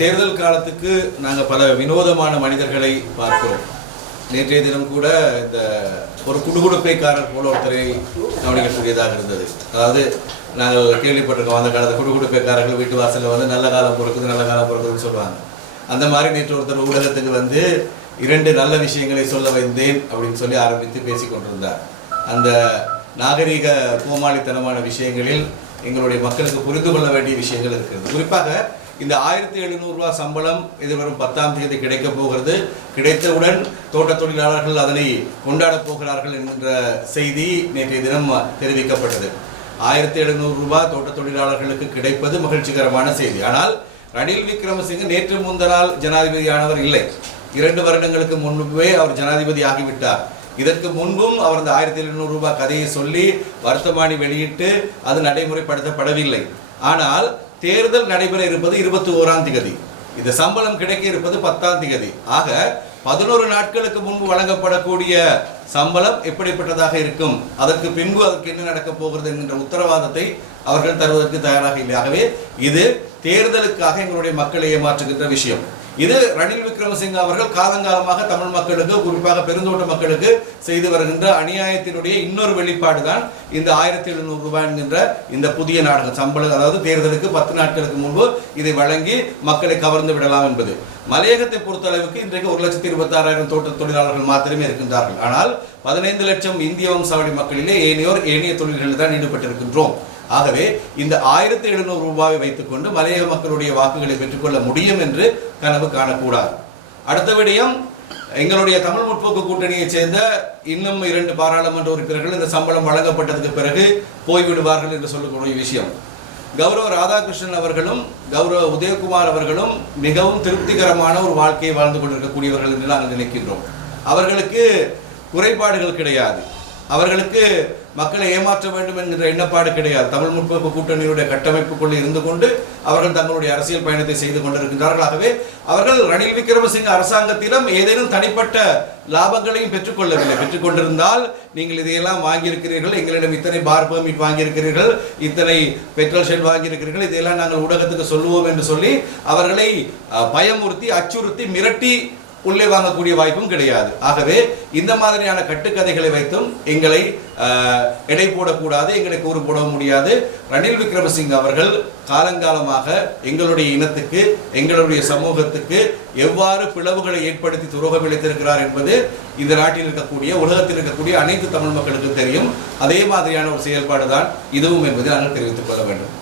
தேர்தல் காலத்துக்கு நாங்கள் பல வினோதமான மனிதர்களை பார்க்கிறோம். நேற்றைய தினம் கூட இந்த ஒரு குடுகுடுப்பைக்காரர் போல ஒருத்தரை கவனிக்கக்கூடியதாக இருந்தது. அதாவது நாங்கள் கேள்விப்பட்டிருக்கோம் அந்த காலத்தில் குடுகுடுப்பைக்காரர்கள் வீட்டு வாசலில் வந்து நல்ல காலம் பிறக்குது நல்ல காலம் பிறக்குதுன்னு சொல்லுவாங்க. அந்த மாதிரி நேற்று ஒருத்தர் ஊடகத்துக்கு வந்து இரண்டு நல்ல விஷயங்களை சொல்ல வந்தேன் அப்படின்னு சொல்லி ஆரம்பித்து பேசிக்கொண்டிருந்தார் அந்த நாகரீக கோமாளித்தனமான விஷயங்களில் எங்களுடைய மக்களுக்கு புரிந்து கொள்ள வேண்டிய விஷயங்கள் இருக்கிறது. குறிப்பாக இந்த ஆயிரத்தி எழுநூறுரூவா சம்பளம் எதிர்வரும் பத்தாம் தேதி கிடைக்கப் போகிறது. கிடைத்தவுடன் தோட்டத் தொழிலாளர்கள் அதனை கொண்டாடப் போகிறார்கள் என்கின்ற செய்தி நேற்றைய தினம் தெரிவிக்கப்பட்டது. ஆயிரத்தி எழுநூறு ரூபாய் தோட்டத் தொழிலாளர்களுக்கு கிடைப்பது மகிழ்ச்சிகரமான செய்தி. ஆனால் ரணில் விக்ரமசிங்க நேற்று முந்தனால் ஜனாதிபதியானவர் இல்லை. இரண்டு வருடங்களுக்கு முன்பே அவர் ஜனாதிபதி ஆகிவிட்டார். இதற்கு முன்பும் அவர் அந்த ஆயிரத்தி எழுநூறு ரூபாய் கதையை சொல்லி வர்த்தமானி வெளியிட்டு அது நடைமுறைப்படுத்தப்படவில்லை. ஆனால் தேர்தல் நடைபெற இருப்பது இருபத்தி ஓராம் திகதி. இந்த சம்பளம் கிடைக்க இருப்பது பத்தாம் திகதி. ஆக பதினோரு நாட்களுக்கு முன்பு வழங்கப்படக்கூடிய சம்பளம் எப்படிப்பட்டதாக இருக்கும்? அதற்கு பின்பு அதற்கு என்ன நடக்கப் போகிறது என்கின்ற உத்தரவாதத்தை அவர்கள் தருவதற்கு தயாராக இல்லை. ஆகவே இது தேர்தலுக்காக எங்களுடைய மக்களை ஏமாற்றுகின்ற விஷயம். இது ரணில் விக்ரமசிங்க அவர்கள் காலங்காலமாக தமிழ் மக்களுக்கு குறிப்பாக பெருந்தோட்ட மக்களுக்கு செய்து வருகின்ற அநியாயத்தினுடைய இன்னொரு வெளிப்பாடு தான் இந்த ஆயிரத்தி எழுநூறு ரூபாய் என்கின்ற இந்த புதிய நாடகம் சம்பளம் அதாவது தேர்தலுக்கு பத்து நாட்களுக்கு முன்பு இதை வழங்கி மக்களை கவர்ந்து விடலாம் என்பது. மலையகத்தை பொறுத்தளவுக்கு இன்றைக்கு ஒரு லட்சத்தி இருபத்தாறாயிரம் தோட்ட தொழிலாளர்கள் மாத்திரமே இருக்கின்றார்கள். ஆனால் பதினைந்து லட்சம் இந்திய வம்சாவளி மக்களிலே ஏனையோர் ஏனைய தொழில்களில் தான் ஈடுபட்டிருக்கின்றோம். ஆகவே இந்த ஆயிரத்தி எழுநூறு ரூபாயை வைத்துக்கொண்டு மலையக மக்களுடைய வாக்குகளை பெற்றுக்கொள்ள முடியும் என்று கனவு காணக்கூடாது. அடுத்த விடயம் எங்களுடைய தமிழ் முற்போக்கு கூட்டணியைச் சேர்ந்த இன்னும் இரண்டு பாராளுமன்ற உறுப்பினர்கள் இந்த சம்பளம் வழங்கப்பட்டதுக்கு பிறகு போய்விடுவார்கள் என்று சொல்லக்கூடிய விஷயம். கௌரவ ராதாகிருஷ்ணன் அவர்களும் கௌரவ உதயகுமார் அவர்களும் மிகவும் திருப்திகரமான ஒரு வாழ்க்கையை வாழ்ந்து கொண்டிருக்கக்கூடியவர்கள் என்று நாங்கள் நினைக்கின்றோம். அவர்களுக்கு குறைபாடுகள் கிடையாது. அவர்களுக்கு மக்களை ஏமாற்ற வேண்டும் என்கிற எண்ணப்பாடு கிடையாது. தமிழ் முற்போக்கு கூட்டணியுடைய கட்டமைப்புக்குள் இருந்து கொண்டு அவர்கள் தங்களுடைய அரசியல் பயணத்தை செய்து கொண்டிருக்கின்றார்கள் ஆகவே அவர்கள் ரணில் விக்ரமசிங்க அரசாங்கத்திடம் ஏதேனும் தனிப்பட்ட லாபங்களையும் பெற்றுக்கொள்ளவில்லை. பெற்றுக்கொண்டிருந்தால் நீங்கள் இதையெல்லாம் வாங்கியிருக்கிறீர்கள் எங்களிடம் இத்தனை பார் பர்மிட் வாங்கியிருக்கிறீர்கள் இத்தனை பெட்ரோல் ஷெட் வாங்கியிருக்கிறீர்கள் இதையெல்லாம் நாங்கள் ஊடகத்துக்கு சொல்லுவோம் என்று சொல்லி அவர்களை பயமுறுத்தி அச்சுறுத்தி மிரட்டி உள்ளே வாங்கக்கூடிய வாய்ப்பும் கிடையாது. ஆகவே இந்த மாதிரியான கட்டுக்கதைகளை வைத்தும் எங்களை எடை போடக்கூடாது எங்களை கூறு போட முடியாது. ரணில் விக்ரமசிங் அவர்கள் காலங்காலமாக எங்களுடைய இனத்துக்கு எங்களுடைய சமூகத்துக்கு எவ்வாறு பிளவுகளை ஏற்படுத்தி துரோகம் இழைத்திருக்கிறார் என்பது இந்த நாட்டில் இருக்கக்கூடிய உலகத்தில் இருக்கக்கூடிய அனைத்து தமிழ் மக்களுக்கும் தெரியும். அதே மாதிரியான ஒரு செயல்பாடு தான் இதுவும் என்பதை நாங்கள் தெரிவித்துக் கொள்ள வேண்டும்.